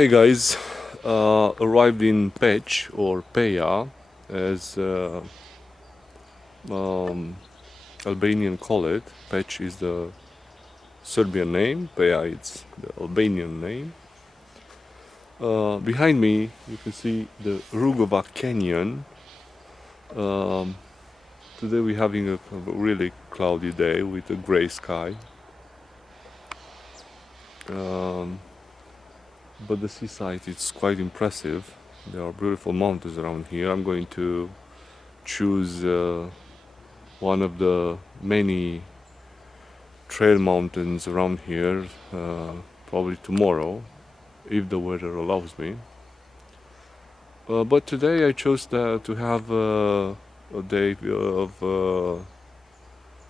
Hey guys, arrived in Peć or Peja, as Albanian call it. Peć is the Serbian name, Peja is the Albanian name. Behind me you can see the Rugova Canyon. Today we're having a really cloudy day with a gray sky. But the seaside is quite impressive. There are beautiful mountains around here. I'm going to choose one of the many trail mountains around here, probably tomorrow, if the weather allows me. But today I chose to have a day of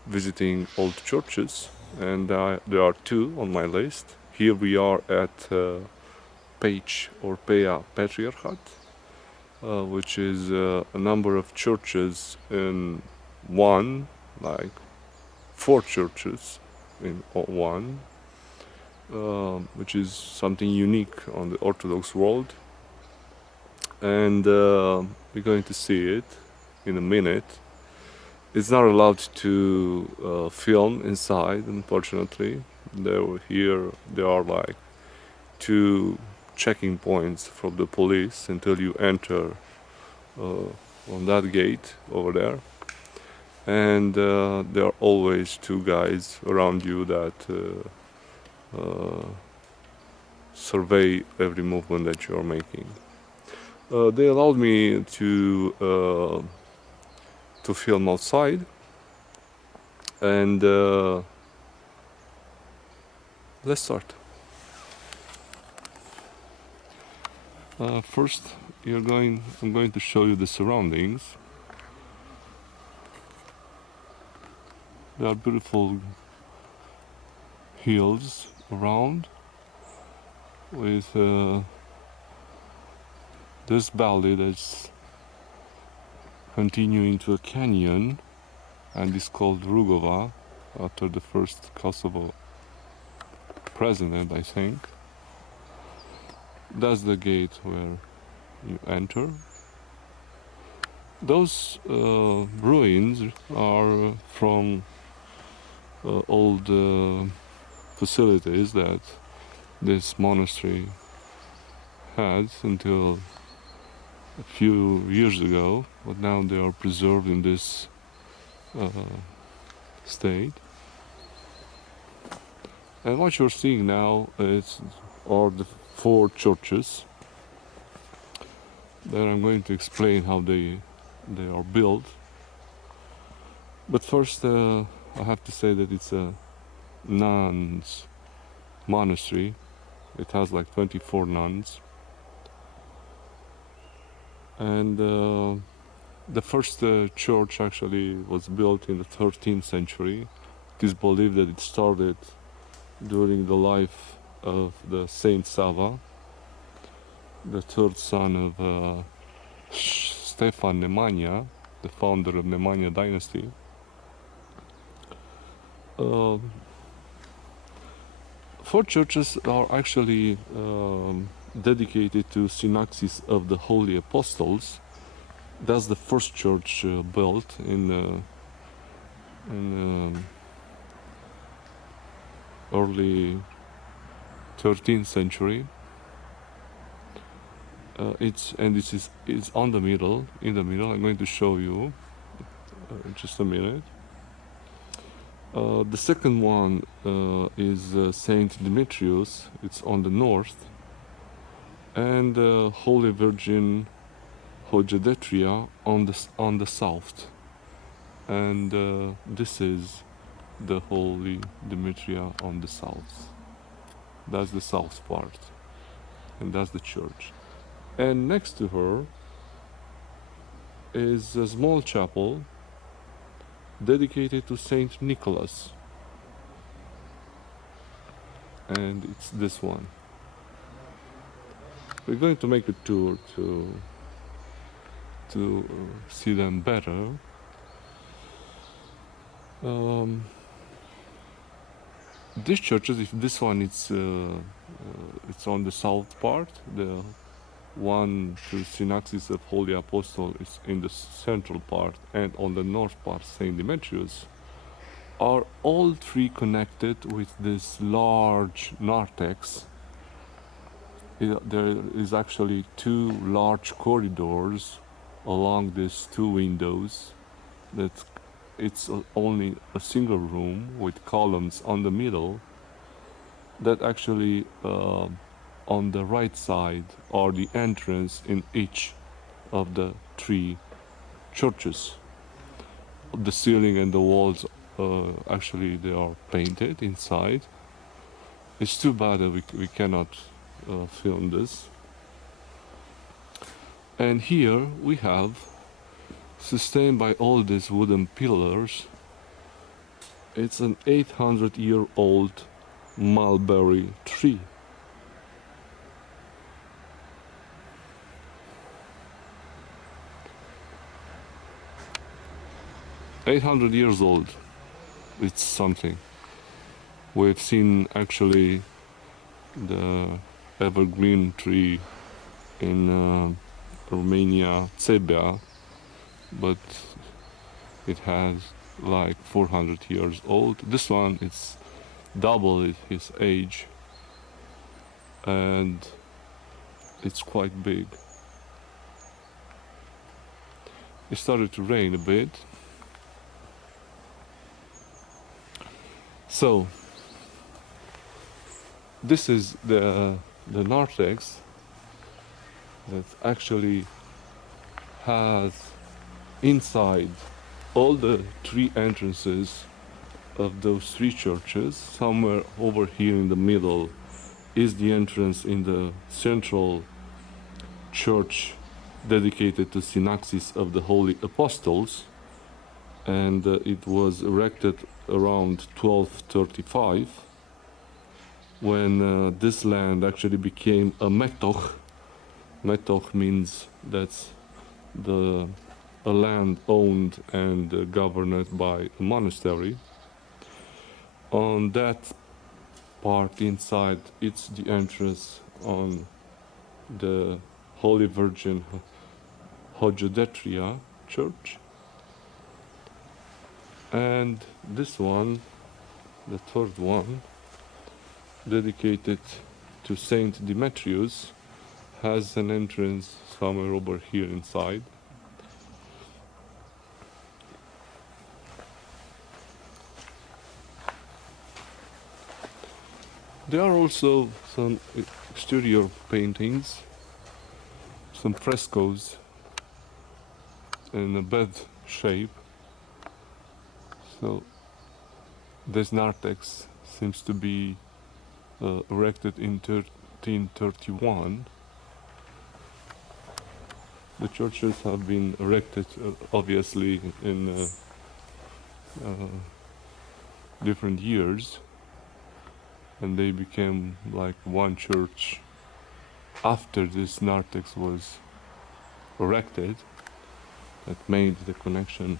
visiting old churches, and there are two on my list. Here we are at Peć or Peja Patriarchate, which is a number of churches in one, like 4 churches in one, which is something unique on the Orthodox world. And we're going to see it in a minute. It's not allowed to film inside, unfortunately. There are like 2 checking points from the police until you enter on that gate over there, and there are always 2 guys around you that survey every movement that you're making. They allowed me to film outside, and let's start. First, I'm going to show you the surroundings. There are beautiful hills around with this valley that's continuing to a canyon, and is called Rugova after the first Kosovo president, I think. That's the gate where you enter. Those ruins are from old facilities that this monastery had until a few years ago, but now they are preserved in this state. And what you're seeing now are the 4 churches that I'm going to explain how they are built. But first, I have to say that it's a nuns monastery. It has like 24 nuns, and the first church actually was built in the 13th century. It is believed that it started during the life of the Saint Sava, the 3rd son of Stefan Nemanja, the founder of Nemanja dynasty. 4 churches are actually dedicated to Synaxis of the Holy Apostles. That's the first church built in early 13th century. It's on the middle. In the middle, I'm going to show you in just a minute. The second one is Saint Demetrius. It's on the north, and Holy Virgin Hojedetria on the south. And this is the Holy Demetria on the south. That's the south part, and that's the church. And next to her is a small chapel dedicated to Saint Nicholas, and it's this one. We're going to make a tour to see them better. These churches, if this one it's on the south part. The one to Synaxis of Holy Apostle is in the central part, and on the north part, Saint Demetrius, are all three connected with this large narthex. There is actually two large corridors along these two windows. That it's only a single room with columns on the middle. That actually on the right side are the entrance in each of the three churches. The ceiling and the walls actually they are painted inside. It's too bad that we cannot film this. And here we have, sustained by all these wooden pillars, it's an 800-year-old mulberry tree. $800 old. It's something. We've seen actually the evergreen tree in Romania, Peje, but it has like 400 years old. This one is double his age, and it's quite big. It started to rain a bit, so this is the narthex that actually has inside all the three entrances of those three churches. Somewhere over here in the middle is the entrance in the central church dedicated to Synaxis of the Holy Apostles, and it was erected around 1235 when this land actually became a metoch. Metoch means that's a land owned and governed by a monastery. On that part inside, it's the entrance on the Holy Virgin Hogiodetria Church. And this one, the third one, dedicated to Saint Demetrius, has an entrance somewhere over here inside. There are also some exterior paintings, some frescoes in a bed shape. So this narthex seems to be erected in 1331. The churches have been erected obviously in different years, and they became like one church after this narthex was erected. That made the connection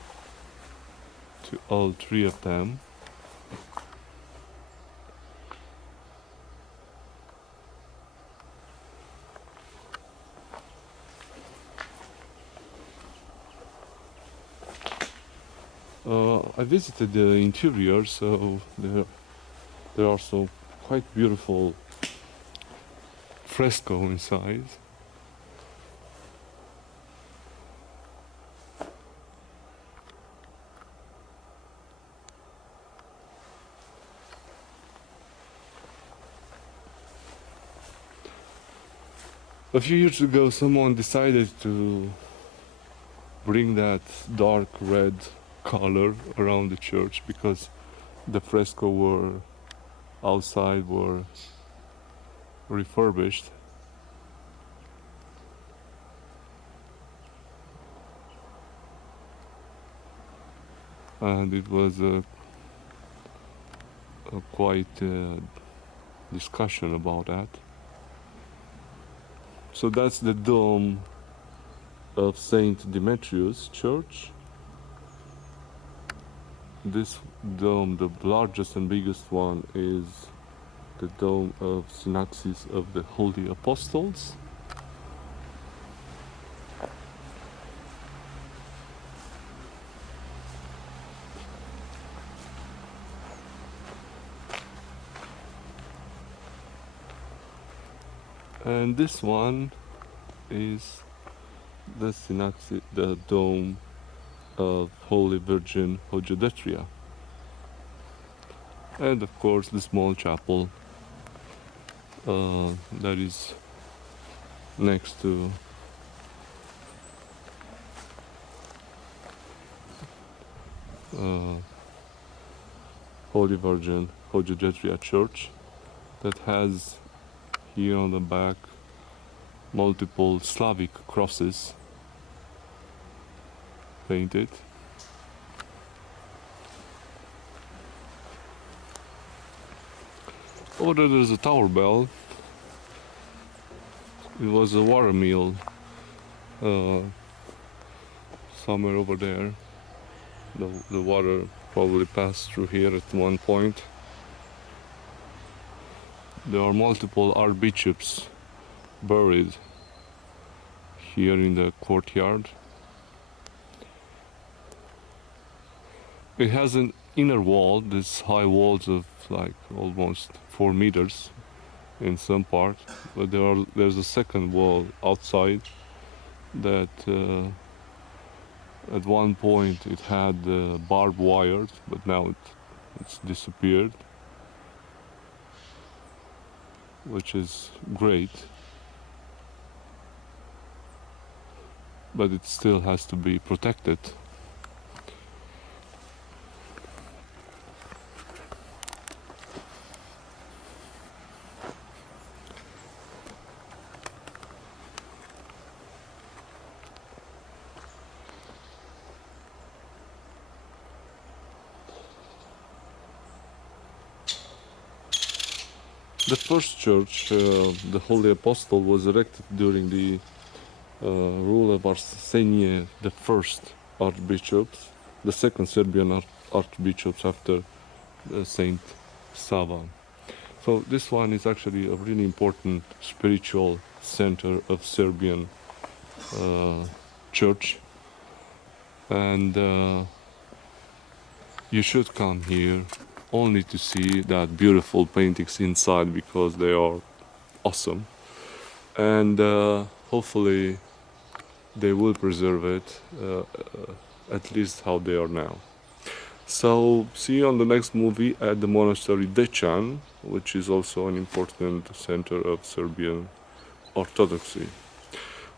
to all three of them. I visited the interior, so there are some quite beautiful fresco inside. A few years ago, someone decided to bring that dark red color around the church because the fresco were outside were refurbished. And it was a quite discussion about that. So that's the dome of Saint Demetrius Church. This dome, the largest and biggest one, is the dome of Synaxis of the Holy Apostles. And this one is the dome of Holy Virgin Hojedetria. And of course the small chapel that is next to Holy Virgin Hojedetria Church, that has here on the back multiple Slavic crosses painted. Over there there's a tower bell. It was a water mill somewhere over there. The water probably passed through here at one point. There are multiple archbishops buried here in the courtyard. It has an inner wall, these high walls of like almost 4 meters in some part, but there's a second wall outside that at one point it had barbed wire, but now it's disappeared, which is great, but it still has to be protected. The first church, the Holy Apostle, was erected during the rule of Arsenie the first Archbishop, the second Serbian Archbishop after Saint Sava. So this one is actually a really important spiritual center of Serbian church, and you should come here only to see that beautiful paintings inside, because they are awesome, and hopefully they will preserve it at least how they are now. So see you on the next movie at the monastery Decan, which is also an important center of Serbian Orthodoxy.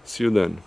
See you then.